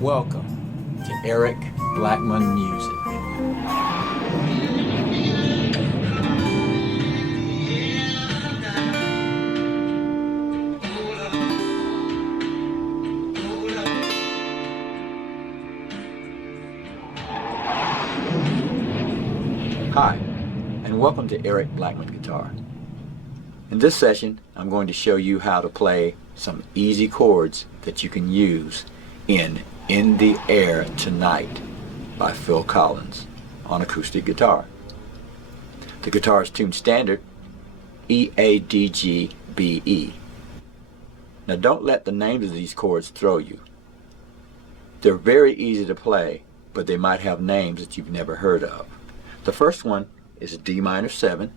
Welcome to Eric Blackmon Music. Hi, and welcome to Eric Blackmon Guitar. In this session, I'm going to show you how to play some easy chords that you can use in the Air Tonight by Phil Collins on acoustic guitar. The guitar is tuned standard E, A, D, G, B, E. Now don't let the names of these chords throw you. They're very easy to play, but they might have names that you've never heard of. The first one is a D minor 7.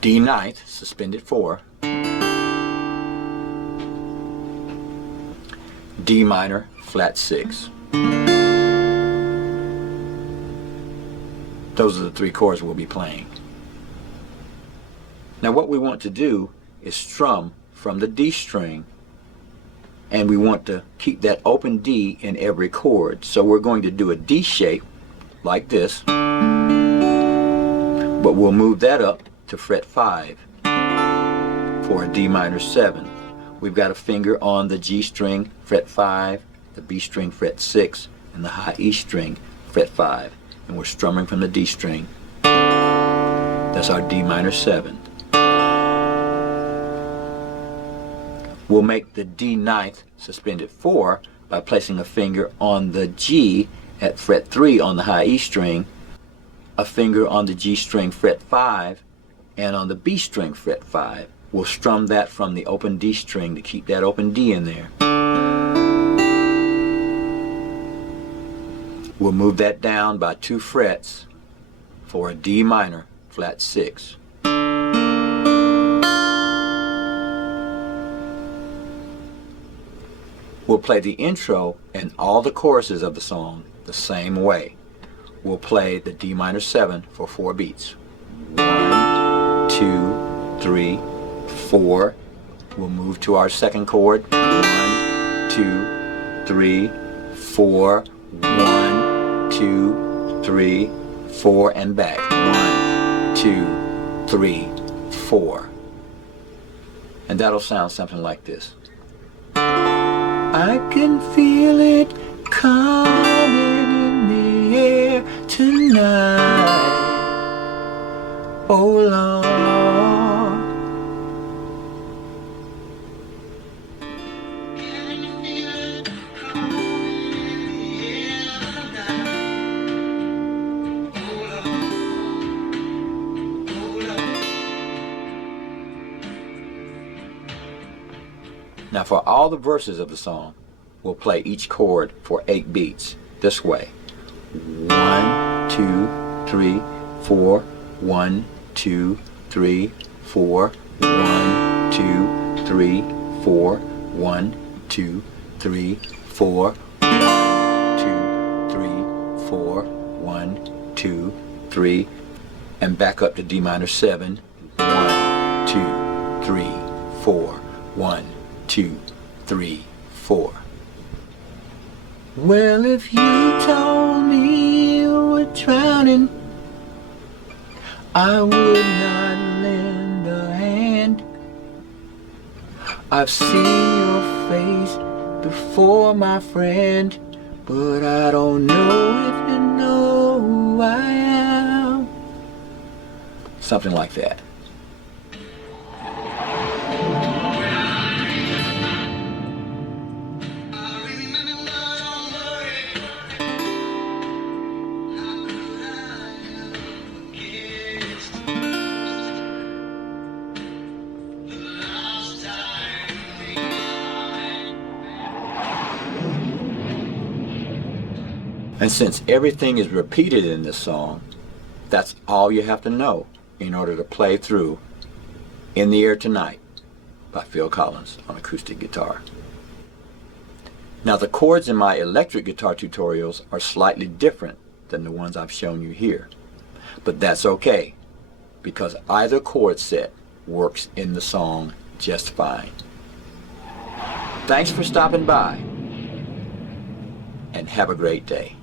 D ninth, suspended 4. D minor, flat 6. Those are the three chords we'll be playing. Now what we want to do is strum from the D string, and we want to keep that open D in every chord. So we're going to do a D shape like this, but we'll move that up to fret 5 for a D minor 7. We've got a finger on the G string, fret 5, the B string, fret 6, and the high E string, fret 5. And we're strumming from the D string. That's our D minor 7. We'll make the D ninth suspended 4 by placing a finger on the G at fret 3 on the high E string, a finger on the G string, fret 5, and on the B string, fret 5. We'll strum that from the open D string to keep that open D in there. We'll move that down by 2 frets for a D minor, flat 6. We'll play the intro and all the choruses of the song the same way. We'll play the D minor 7 for 4 beats. 1, 2, 3, 4. We'll move to our second chord. 1, 2, 3, 4. 1, 2, 3, 4, and back. 1, 2, 3, 4. And that'll sound something like this. I can feel it coming in the air tonight. Oh Lord. Now for all the verses of the song, we'll play each chord for 8 beats this way. 1, 2, 3, 4. 1, 2, 3, 4. 1, 2, 3, 4. 1, 2, 3, 4. 1, 2, 3, 4. 1, 2, 3, and back up to D minor 7. 1, 2, 3, 4. 1, 2, 3, 4. Well, if you told me you were drowning, I would not lend a hand. I've seen your face before, my friend, but I don't know if you know who I am. Something like that. And since everything is repeated in this song, that's all you have to know in order to play through In the Air Tonight by Phil Collins on acoustic guitar. Now the chords in my electric guitar tutorials are slightly different than the ones I've shown you here. But that's okay, because either chord set works in the song just fine. Thanks for stopping by, and have a great day.